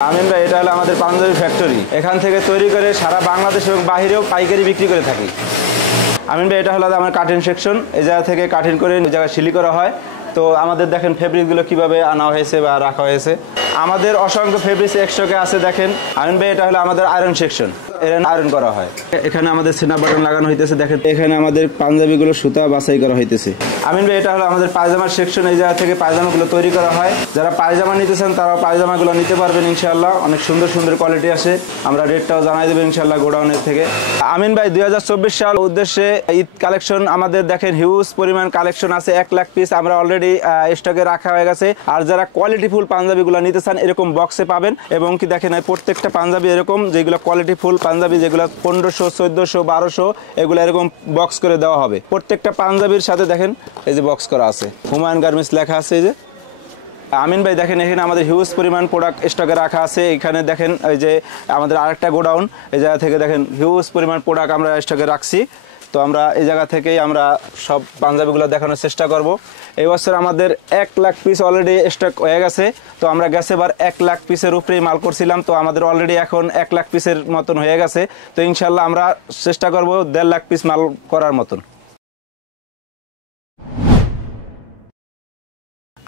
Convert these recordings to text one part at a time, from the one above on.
আমিন ভাই, এটা হলো আমাদের পাঞ্জাবি ফ্যাক্টরি। এখান থেকে তৈরি করে সারা বাংলাদেশ এবং বাইরেও পাইকারি বিক্রি করে থাকি। আমিন ভাই, এটা হলো আমার কাটিং সেকশন। এই জায়গা থেকে কাটিং করে এই জায়গায় সিলি করা হয়। তো আমাদের দেখেন ফেব্রিকগুলো কিভাবে আনা হয়েছে বা রাখা হয়েছে। আমাদের অসংখ্য ফেব্রিক্স একশোকে আছে। দেখেন আমিন ভাই, এটা হলো আমাদের আয়রন সেকশন। আয়রন করা হয়। এখানে আমাদের সিনাপ বাটন লাগানো হইতেছে। দেখেন এখানে আমাদের পাঞ্জাবিগুলো সুতা বাছাই করা হইতেছে। আমিন ভাই, এটা হলো আমাদের পায়জামার সেকশন। এই জায়গা থেকে পায়জামাগুলো তৈরি করা হয়। যারা পায়জামা নিতেছেন তারা পায়জামাগুলো নিতে পারবেন ইনশাআল্লাহ। অনেক সুন্দর সুন্দর কোয়ালিটি আসে। আমরা রেটটাও জানাই দেবো ইনশাআল্লাহ গোডাউনের থেকে। আমিন ভাই, 2024 সাল উদ্দেশ্যে ঈদ কালেকশন আমাদের দেখেন হিউজ পরিমাণ কালেকশন আছে। 1 লাখ পিস আমরা অলরেডি স্টকে রাখা হয়ে গেছে। আর যারা কোয়ালিটিফুল পাঞ্জাবিগুলো নিতে চান এরকম বক্সে পাবেন। এবং কি দেখেন প্রত্যেকটা পাঞ্জাবি এরকম যেগুলো কোয়ালিটিফুল পাঞ্জাবি, যেগুলো 1500, 1400, 1200 এগুলো এরকম বক্স করে দেওয়া হবে। প্রত্যেকটা পাঞ্জাবির সাথে দেখেন এই যে বক্স করা আছে, হুমায়ুন গার্মেন্টস লেখা আছে। এই যে আমিন ভাই, দেখেন এখানে আমাদের হিউজ পরিমাণ প্রোডাক্ট স্টকে রাখা আছে। এখানে দেখেন এই যে আমাদের আরেকটা গোডাউন। এই জায়গা থেকে দেখেন হিউজ পরিমাণ প্রোডাক্ট আমরা স্টকে রাখছি। তো আমরা এই জায়গা থেকেই আমরা সব পাঞ্জাবিগুলো দেখানোর চেষ্টা করব। এই বছর আমাদের 1 লাখ পিস অলরেডি স্টক হয়ে গেছে। তো আমরা গেছেবার 1 লাখ পিসের উপরেই মাল করছিলাম। তো আমাদের অলরেডি এখন 1 লাখ পিসের মতন হয়ে গেছে। তো ইনশাল্লাহ আমরা চেষ্টা করব 1.5 লাখ পিস মাল করার মতন।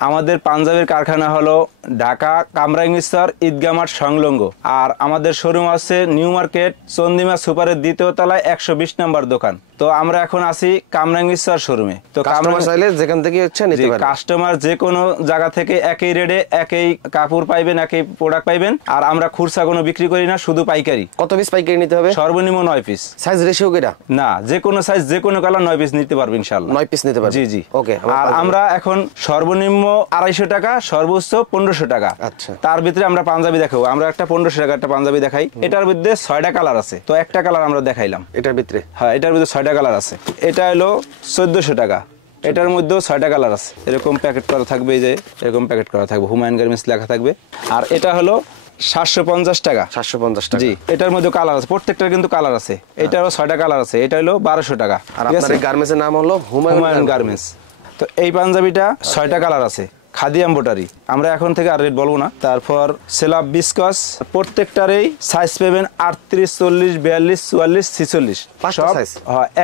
আমাদের পাঞ্জাবির কারখানা হলো ঢাকা কামরাঙ্গীরচর ঈদগাহ মাঠ সংলগ্ন। আর আমাদের শোরুম আছে নিউ মার্কেট চন্দিমা সুপারের 2য় তলায় 120 নম্বর দোকান। তো আমরা এখন আছি কামরাঙ্গীরচর শোরুমে। তো কাস্টমার চাইলে যেখান থেকে ইচ্ছা নিতে পারবেন। কাস্টমার যে কোনো জায়গা থেকে একই রেটে একই কাপড় পাইবেন, একই প্রোডাক্ট পাইবেন। আর আমরা খুচরা কোনো বিক্রি করি না, শুধু পাইকারি। কত পিস পাইকারি নিতে হবে? সর্বনিম্ন 9 পিস। সাইজ রেশিও কেটা? না, যে কোনো সাইজ যে কোনো কালার 9 পিস নিতে পারবেন ইনশাআল্লাহ। 9 পিস নিতে পারবেন? জি জি। ওকে। আর আমরা এখন সর্বনিম্ন 250 টাকা, সর্বোচ্চ 1500 টাকা। আচ্ছা। তার ভিতরে আমরা পাঞ্জাবি দেখাবো। আমরা একটা 1500 টাকা একটা পাঞ্জাবি দেখাই। এটার মধ্যে 6টা কালার আছে। তো একটা কালার আমরা দেখাইলাম এটার ভিতরে। হ্যাঁ, এটার ভিতরে 6টা কালার আছে। এটা হলো 1400 টাকা। এটার মধ্যেও 6টা কালার আছে। এরকম প্যাকেট করা থাকবে, এই যে এরকম প্যাকেট করা থাকবে, হুমায়ুন গার্মেন্টস লেখা থাকবে। আর এটা হলো 750 টাকা। 750 টাকা। জি, এটার মধ্যে কালার আছে, প্রত্যেকটার কিন্তু কালার আছে। এটারও 6টা কালার আছে। এটা হলো 1200 টাকা। আর আপনার এই গার্মেন্টসের নাম হলো হুমায়ুন গার্মেন্টস। তো এই পাঞ্জাবিটা 6টা কালার আছে, খাদি এমব্রয়ডারি। আমরা এখন থেকে আর রেট বলবো না। তারপর সেলাপ বিস্কস, প্রত্যেকটারই সাইজ পাবেন 38, 40, 42, 44, 46 সব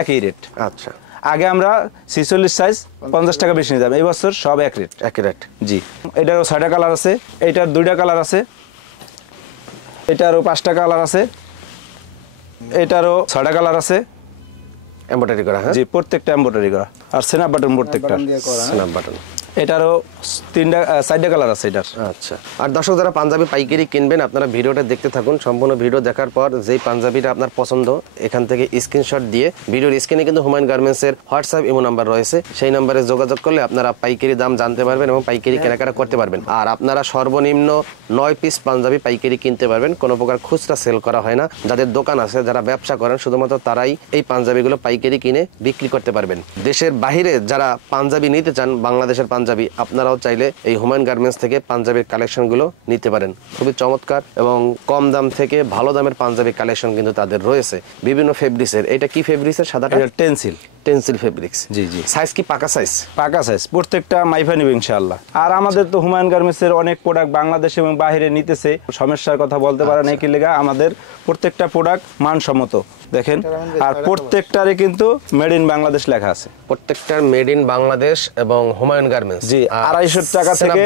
একই রেট। আচ্ছা। আগে আমরা 46 সাইজ 50 টাকা বেশি নিতাম। এই বছর সব এক রেট, একই রেট। জি। এটারও 6টা কালার আছে। এটার 2টা কালার আছে। এটারও 5টা কালার আছে। এটারও 6টা কালার আছে। এমব্রয়ডারি করা। হ্যাঁ জি, প্রত্যেকটা এমব্রয়ডারি করা। আর সেনাপ বাটন প্রত্যেকটা সেনাপ বাটন। এটারও 4টা কালার আছে এটার। আচ্ছা। আর দর্শক যারা পাঞ্জাবি পাইকারি কিনবেন আপনারা ভিডিওটা দেখতে থাকুন। সম্পূর্ণ ভিডিও দেখার পর যেই পাঞ্জাবিটা আপনার পছন্দ এখান থেকে স্ক্রিনশট দিয়ে ভিডিওর স্ক্রিনে কিন্তু হুমায়ুন গার্মেন্টসের হোয়াটসঅ্যাপ ইমো নাম্বার রয়েছে। সেই নাম্বারে যোগাযোগ করলে আপনারা পাইকারি দাম জানতে পারবেন এবং পাইকারি কেনাকাটা করতে পারবেন। আর আপনারা সর্বনিম্ন 9 পিস পাঞ্জাবি পাইকারি কিনতে পারবেন। কোনো প্রকার খুচরা সেল করা হয় না। যাদের দোকান আছে, যারা ব্যবসা করেন, শুধুমাত্র তারাই এই পাঞ্জাবিগুলো পাইকারি কিনে বিক্রি করতে পারবেন। দেশের বাইরে যারা পাঞ্জাবি নিতে চান, বাংলাদেশের পাঞ্জাবি, আপনারাও চাইলে এই হুমায়ুন গার্মেন্টস থেকে পাঞ্জাবির কালেকশনগুলো নিতে পারেন। খুবই চমৎকার এবং কম দাম থেকে ভালো দামের পাঞ্জাবি কালেকশন কিন্তু তাদের রয়েছে বিভিন্ন ফেব্রিক্সের। এটা কি ফেব্রিক্সের? সাদাটা টেনসিল ফেব্রিক্স। জি জি। সাইজ কি পাকা সাইজ? পাকা সাইজ। প্রত্যেকটা মাইফা নিবে ইনশাআল্লাহ। আর আমাদের তো হুমায়ুন গার্মেন্টসের অনেক প্রোডাক্ট বাংলাদেশ এবং বাইরে নিতেছে। সমস্যার কথা বলতে পারেন এই কি লেগা। আমাদের প্রত্যেকটা প্রোডাক্ট মানসম্মত দেখেন। আর প্রত্যেকটারে কিন্তু মেড ইন বাংলাদেশ লেখা আছে। প্রত্যেকটার মেড ইন বাংলাদেশ এবং হুমায়ুন গার্মেন্টস। জি। 250 টাকা থেকে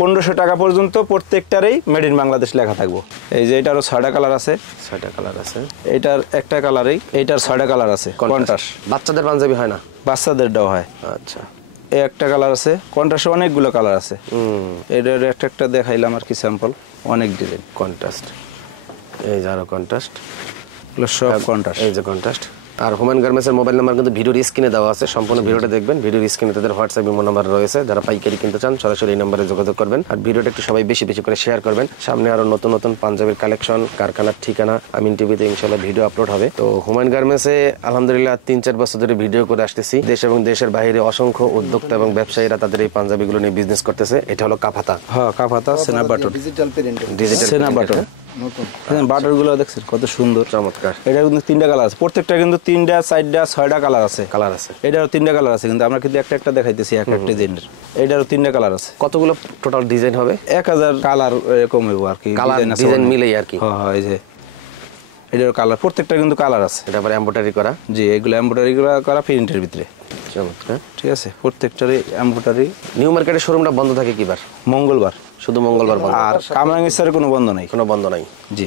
1500 টাকা পর্যন্ত প্রত্যেকটারই মেড ইন বাংলাদেশ লেখা থাকবে। এই যে এটারও 6টা কালার আছে। 6টা কালার আছে। এটার একটা কালারই। এইটার 6টা কালার আছে। কন্ট্রাস্ট। বাচ্চাদের পাঞ্জাবি হয় না? বাচ্চাদেরটাও হয়। আচ্ছা। এই একটা কালার আছে। কন্ট্রাস্টে অনেকগুলো কালার আছে। এটার একটা দেখাইলাম আর কি স্যাম্পল। অনেক ডিজাইন কন্ট্রাস্ট। এই যে আরো কন্ট্রাস্ট, সব কন্ট্রাস্ট। এই যে কন্ট্রাস্ট। আর হুমায়ুন গার্মেন্টসের মোবাইল নাম্বার কিন্তু ভিডিওর স্ক্রিনে দেওয়া আছে। সম্পূর্ণ ভিডিওটা দেখবেন। ভিডিওর স্ক্রিনে তাদের হোয়াটসঅ্যাপ ইমো নাম্বার রয়েছে। যারা পাইকারি কিনতে চান সরাসরি এই নম্বরে যোগাযোগ করবেন। আর ভিডিওটা একটু সবাই বেশি বেশি করে শেয়ার করবেন। সামনে আরো নতুন নতুন পাঞ্জাবির কালেকশন, কারখানার ঠিকানা, আমিন টিভিতে ইনশাআল্লাহ ভিডিও আপলোড হবে। তো হুমায়ুন গার্মেন্টসে আলহামদুলিল্লাহ 3-4 বছর ধরে ভিডিও করে আসতেছি। দেশ এবং দেশের বাইরে অসংখ্য উদ্যোক্তা এবং ব্যবসায়ীরা তাদের এই পাঞ্জাবিগুলো নিয়ে বিজনেস করতেছে। এটা হলো কাফাতা। হ্যাঁ, কাফাতা snap button, digital print, digital snap button. নতুন বাটার গুলো দেখছেন কত সুন্দর, চমৎকার। এটা কিন্তু 3টা কালার আছে, প্রত্যেকটা কিন্তু 3টা 4টা 6টা কালার আছে। এটারও 3টা কালার আছে, কিন্তু আমরা কিন্তু একটা একটা দেখাইতেছি এক একটা ডিজাইনের। এটারও 3টা কালার আছে। কতগুলো টোটাল ডিজাইন হবে? 1000 কালার এরকম হবে আর কি, ডিজাইন মিলেই আর কি। হ্যাঁ এই যে এটারও কালার, প্রত্যেকটা কিন্তু কালার আছে। এটা আবার এমব্রয়ডারি করা? জি, এগুলো এমব্রয়ডারি করা প্রিন্টের ভিতরে। চমৎকার, ঠিক আছে, প্রত্যেকটারই এমব্রয়ডারি। নিউ মার্কেটের শোরুমটা বন্ধ থাকে কিবার? মঙ্গলবার, শুধু মঙ্গলবার বন্ধ। আর কামরাঙ্গীরচরে কোনো বন্ধ নাই। কোনো বন্ধ নাই? জি,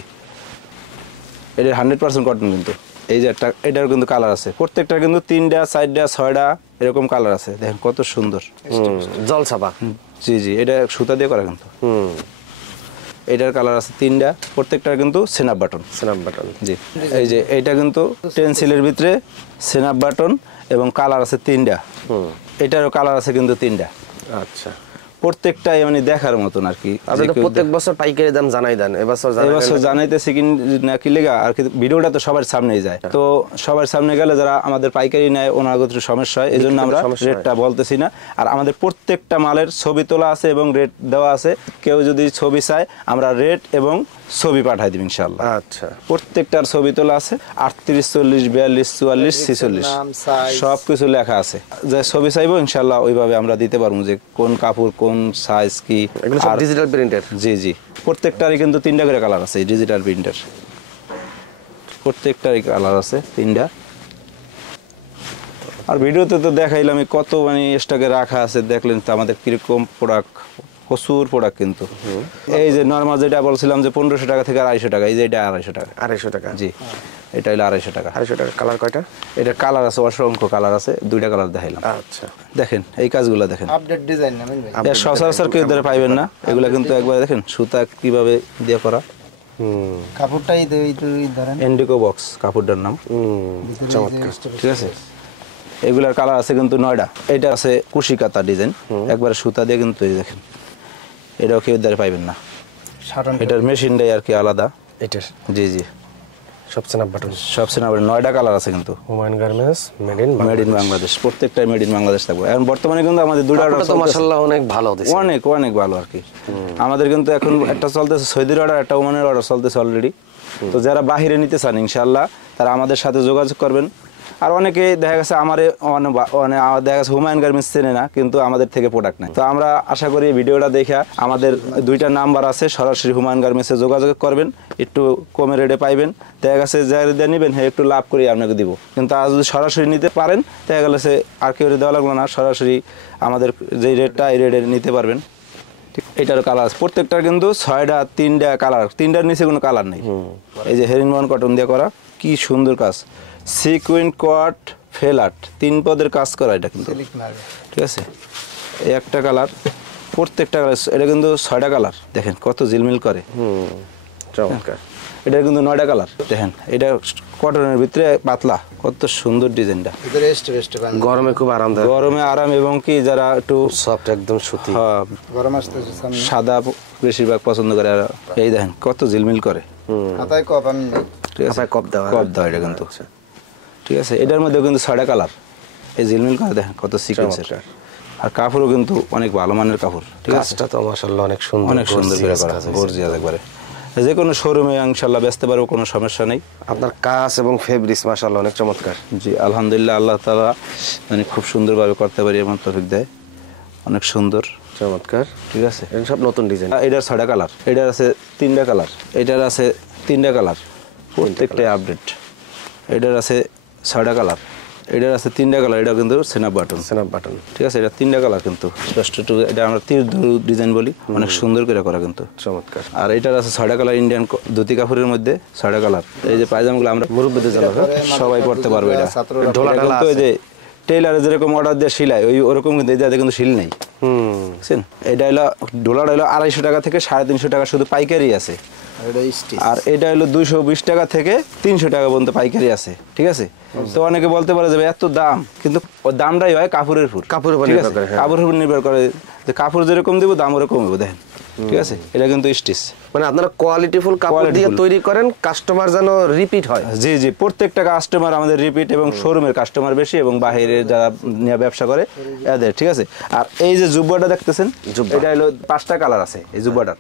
এটা 100% কটন কিন্তু। এই যে একটা, এটার কিন্তু কালার আছে, প্রত্যেকটা কিন্তু 3টা 4টা 6টা এরকম কালার আছে। দেখেন কত সুন্দর, জল ছাপা। জি জি, এটা সুতা দিয়ে করা কিন্তু। এটার কালার আছে 3টা, প্রত্যেকটার কিন্তু সেনাপ বাটন। সেনাপ বাটন, জি। এই যে এটা কিন্তু টেন্সিলের ভিতরে সেনাপ বাটন এবং কালার আছে 3টা। এটারও কালার আছে কিন্তু 3টা। আচ্ছা, প্রত্যেকটাই মানে দেখার মতন আর কি। আপনি তো প্রত্যেক বছর পাইকারি দাম জানাই দেন, এবছর জানাইতেছি কি না কি লেগা আর কি, ভিডিওটা তো সবার সামনেই যায়, তো সবার সামনে গেলে যারা আমাদের পাইকারি নেয় ওনার একটু সমস্যা হয়, এই জন্য আমরা রেটটা বলতেছি না। আর আমাদের প্রত্যেকটা মালের ছবি তোলা আছে এবং রেট দেওয়া আছে, কেউ যদি ছবি চায় আমরা রেট এবং ছবি পাঠাই দিব ইনশাআল্লাহ। আচ্ছা, প্রত্যেকটার ছবি তোলা আছে, 38, 40, 42, 44, 46 সব কিছু লেখা আছে। যে ছবি চাইবো ইনশাআল্লাহ ওইভাবে আমরা দিতে পারবো, যে কোন কাপড় কোন সাইজ কি। আর ডিজিটাল প্রিন্টের? জি জি, প্রত্যেকটারই কিন্তু 3টা করে কালার আছে। এই ডিজিটাল প্রিন্টার প্রত্যেকটারই কালার আছে 3টা। আর ভিডিওতে তো দেখাইলাম কত মানে স্টকে রাখা আছে, দেখলেন তো আমাদের কিরকম প্রোডাক্ট, প্রচুর প্রোডাক্ট কিন্তু। এই যে নর্মাল যেটা বলছিলাম যে 1500 টাকা থেকে 250 টাকা, এই যে এটা 250 টাকা। 250 টাকা? জি, এটা হলো 250 টাকা। 250 টাকা। কালার কয়টা? এটা কালার আছে অসংখ্য কালার আছে, 2টা কালার দেখাইলাম। আচ্ছা, দেখেন এই কাজগুলো দেখেন, আপডেট ডিজাইন না ভাই, এর সচরাচর কেউ ধরে পাইবেন না। এগুলা কিন্তু একবার দেখেন সুতা কিভাবে দিয়ে করা। কাপড়টাই ধরেন ইন্ডিগো বক্স কাপড়টার নাম। চমৎকার, ঠিক আছে। এগুলার কালার আছে কিন্তু 9টা। এটা আছে কুশি কাতা ডিজাইন, একবারে সুতা দিয়ে কিন্তু। এই দেখেন, এটাও কেউ ধরে পাইবেন না, এটার মেশিনটাই আর কি আলাদা এটার। জি জি, সব সেনাপ বাটন, সব সেনাপ বাটন। 9টা কালার আছে কিন্তু। Humayun garments, made in Bangladesh, প্রত্যেকটাই মেড ইন বাংলাদেশ থাকবে। এখন বর্তমানে কিন্তু আমাদের 2টা অর্ডার তো মাশাআল্লাহ অনেক ভালো দিছে, অনেক অনেক ভালো আর কি। আমাদের কিন্তু এখন একটা চলতেছে সৌদির অর্ডার, একটা ওমানের অর্ডার চলতেছে অলরেডি। তো যারা বাহিরে নিতে চান ইনশাআল্লাহ তারা আমাদের সাথে যোগাযোগ করবেন। আর অনেকে দেখা গেছে দেখা গেছে হুমায়ুন গার্মেন্টস চেনে না, কিন্তু আমাদের থেকে প্রোডাক্ট নেয়। তো আমরা আশা করি ভিডিওটা দেখে আমাদের 2টা নাম্বার আছে, সরাসরি হুমায়ুন গার্মেন্টসে যোগাযোগ করবেন, একটু কমে রেটে পাইবেন। দেখা গেছে যারা নেবেন হ্যাঁ একটু লাভ করে আপনাকে দিব, কিন্তু আর যদি সরাসরি নিতে পারেন দেখা গেছে আর কেউ দেওয়া লাগলো না, সরাসরি আমাদের যে রেটটা এই রেটে নিতে পারবেন। এটার কালার প্রত্যেকটার কিন্তু 6টা 3টা কালার, 3টার নিচে কোনো কালার নেই। এই যে হেরিংবন কটন দিয়ে করা, কি সুন্দর কাজ, সিকুইন কট ফেলাট 3 পদের কাজ করা এটা কিন্তু। ঠিক আছে, এই একটা কালার, প্রত্যেকটা কালার। এটা কিন্তু 6টা কালার, দেখেন কত ঝিলমিল করে। চমৎকার। এটা কিন্তু 9টা কালার। দেখেন এটা কটনের ভিতরে পাতলা, কত সুন্দর ডিজাইনটা। গরমে খুব আরামদায়ক, গরমে আরাম, এবং কি যারা একটু সফট একদম সুতি, গরম আসতে সাদা বেশিরভাগ পছন্দ করে। আর এই দেখেন কত ঝিলমিল করে। হাতায় কপ আমি ঠিক আছে, কপ দাও এটা কিন্তু। ঠিক আছে, এটার মধ্যে কিন্তু 6টা কালার, এই ঝিলমিল করে দেখেন কত সিকোয়েন্সের। আর কাপড়ও কিন্তু অনেক ভালো মানের কাপড়। ঠিক আছে, কাজটা তো মাশাআল্লাহ অনেক সুন্দর, অনেক সুন্দর করে করা, গর্জিয়াস একবারে। যে কোনো শোরুমে ইনশাআল্লাহ বেচতে পারবো, কোনো সমস্যা নেই। আপনার কাজ এবং ফেব্রিক্স মাশাআল্লাহ অনেক চমৎকার। জি আলহামদুলিল্লাহ, আল্লাহ তাআলা মানে খুব সুন্দরভাবে করতে পারি এমন তৌফিক দেয়, অনেক সুন্দর চমৎকার। ঠিক আছে, এটা সব নতুন ডিজাইন। এটার 6টা কালার, এটার আছে 3টা কালার, এটার আছে 3টা কালার, প্রত্যেকটাই আপডেট। এটার আছে 6টা কালার, এটার আছে 3টা কালার। এটা কিন্তু সেনাপ বাটন, ঠিক আছে। এটা 3টা কালার কিন্তু জাস্ট একটু, এটা আমরা তীর ডিজাইন বলি, অনেক সুন্দর করে করা কিন্তু, চমৎকার। আর এটার আছে 6টা কালার, ইন্ডিয়ান ধুতি কাপড়ের মধ্যে 6টা কালার। এই যে পায়জামাগুলো আমরা মুরব্বিদের জন্য সবাই পড়তে পারবে। এটা ঢোলা ওই যে টেইলারে যেরকম অর্ডার দিয়ে সিলাই ওরকম কিন্তু এটাতে কিন্তু সিল নেই, বুঝছেন। এটা হলো ঢোলাটা হলো 250 টাকা থেকে 350 টাকা শুধু পাইকারি আছে। আর এটা হলো 220 টাকা থেকে 300 টাকা পর্যন্ত পাইকারি আছে। ঠিক আছে, তো অনেকে বলতে পারে যে এত দাম, কিন্তু ওর দামটাই হয় কাপড়ের উপর, কাপড়ের উপর নির্ভর করে, যে কাপড় যেরকম দিব দাম ওরকম হবে। দেখেন, ঠিক আছে, এটা কিন্তু স্টিচ, মানে আপনারা কোয়ালিটিফুল কাপড় দিয়ে তৈরি করেন, কাস্টমার যেন রিপিট হয়। জি জি, প্রত্যেকটা কাস্টমার আমাদের রিপিট, এবং শোরুমের কাস্টমার বেশি, এবং বাইরে যারা নিয়ে ব্যবসা করে এদের। ঠিক আছে, আর এই যে জুব্বাটা দেখতেছেন, এটা হলো 5টা কালার আছে এই জুব্বাটার,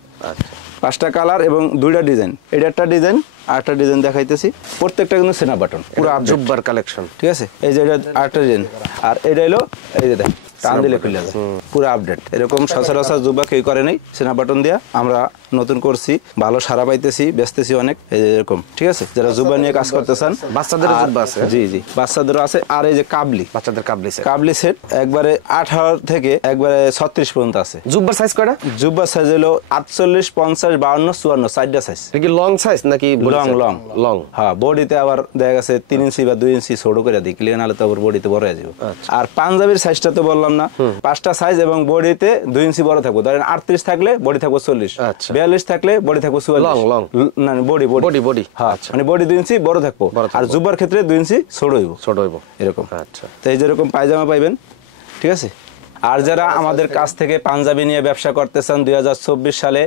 5টা কালার এবং 2টা ডিজাইন। এটা একটা ডিজাইন আর একটা ডিজাইন দেখাইতেছি, প্রত্যেকটা কিন্তু সেনা বাটন পুরো জুব্বার কালেকশন। ঠিক আছে, এই যে এটা আরেকটা ডিজাইন, আর এটা হলো এই যে দেখেন টান দিলে খুলে যায়, পুরো আপডেট। এরকম সচরাচর জুব্বা কেউ করে নাই, সেনা বাটন দিয়া আমরা নতুন করছি, ভালো সারা পাইতেছি, বেচতেছি অনেক। এই যে এরকম, ঠিক আছে, যারা জুব্বা নিয়ে কাজ করতে চান, বাচ্চাদের জুব্বা আছে। জি জি, বাচ্চাদেরও আছে। আর এই যে কাবলি, বাচ্চাদের কাবলি সেট, কাবলি সেট একবারে 18 থেকে একবারে 36 পর্যন্ত আছে। জুব্বার সাইজ কয়টা? জুব্বার সাইজ হলো 48, 50, 52, 54 চারটা সাইজ। কি লং সাইজ নাকি লং? Long long. হ্যাঁ, বডিতে আবার দেখা গেছে 3 ইঞ্চি বা 2 ইঞ্চি ছোট করে দিই, ক্লিয়ার নাহলে তো আবার বডিতে বড় হয়ে যাবে। আর পাঞ্জাবির সাইজটা তো বললাম না, 5টা সাইজ এবং বডিতে 2 ইঞ্চি বড় থাকবে। ধরেন 38 থাকলে বডি থাকবে 40, 42 থাকলে বডি থাকবে 44। লং লং না, বডি বডি বডি, হ্যাঁ, মানে বডি 2 ইঞ্চি বড় থাকবো, আর জুব্বার ক্ষেত্রে 2 ইঞ্চি ছোট হইব এরকম। আচ্ছা, তো এই যেরকম পায়জামা পাইবেন, ঠিক আছে। আর যারা আমাদের কাছ থেকে পাঞ্জাবি নিয়ে ব্যবসা করতে চান, 2024 সালে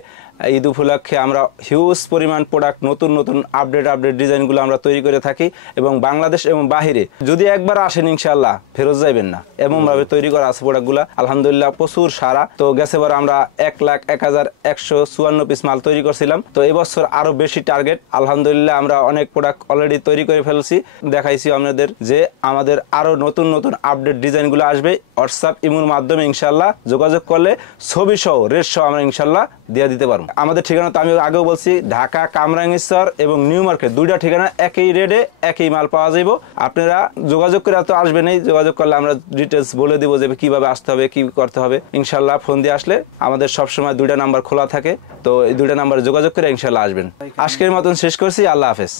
ঈদ উপলক্ষে আমরা হিউজ পরিমাণ প্রোডাক্ট, নতুন নতুন আপডেট ডিজাইনগুলো আমরা তৈরি করে থাকি, এবং বাংলাদেশ এবং বাহিরে যদি একবার আসেন ইনশাআল্লাহ ফেরত যাবেন না, এমন ভাবে তৈরি করা আছে প্রোডাক্টগুলো। আলহামদুলিল্লাহ প্রচুর সারা। তো গেছেবার আমরা 1,01,154 পিস মাল তৈরি করছিলাম, তো এবছর আরো বেশি টার্গেট। আলহামদুলিল্লাহ আমরা অনেক প্রোডাক্ট অলরেডি তৈরি করে ফেলছি, দেখাইছি আপনাদের যে আমাদের আরো নতুন নতুন আপডেট ডিজাইনগুলো আসবে। হোয়াটসঅ্যাপ ইমোর মাধ্যমে ইনশাআল্লাহ যোগাযোগ করলে ছবি সহ রেট সহ আমরা ইনশাআল্লাহ দিয়ে দিতে পারবো। আমাদের ঠিকানা তো আমি আগেও বলছি, ঢাকা কামরাঙ্গীরচর এবং নিউ মার্কেট, 2টা ঠিকানা, একই রেটে একই মাল পাওয়া যাবে। আপনারা যোগাযোগ করে তো আসবেনই, যোগাযোগ করলে আমরা ডিটেলস বলে দিব যে কিভাবে আসতে হবে, কি করতে হবে। ইনশাআল্লাহ ফোন দিয়ে আসলে আমাদের সবসময় 2টা নাম্বার খোলা থাকে, তো এই 2টা নাম্বারে যোগাযোগ করে ইনশাআল্লাহ আসবেন। আজকের মতন শেষ করছি, আল্লাহ হাফেজ।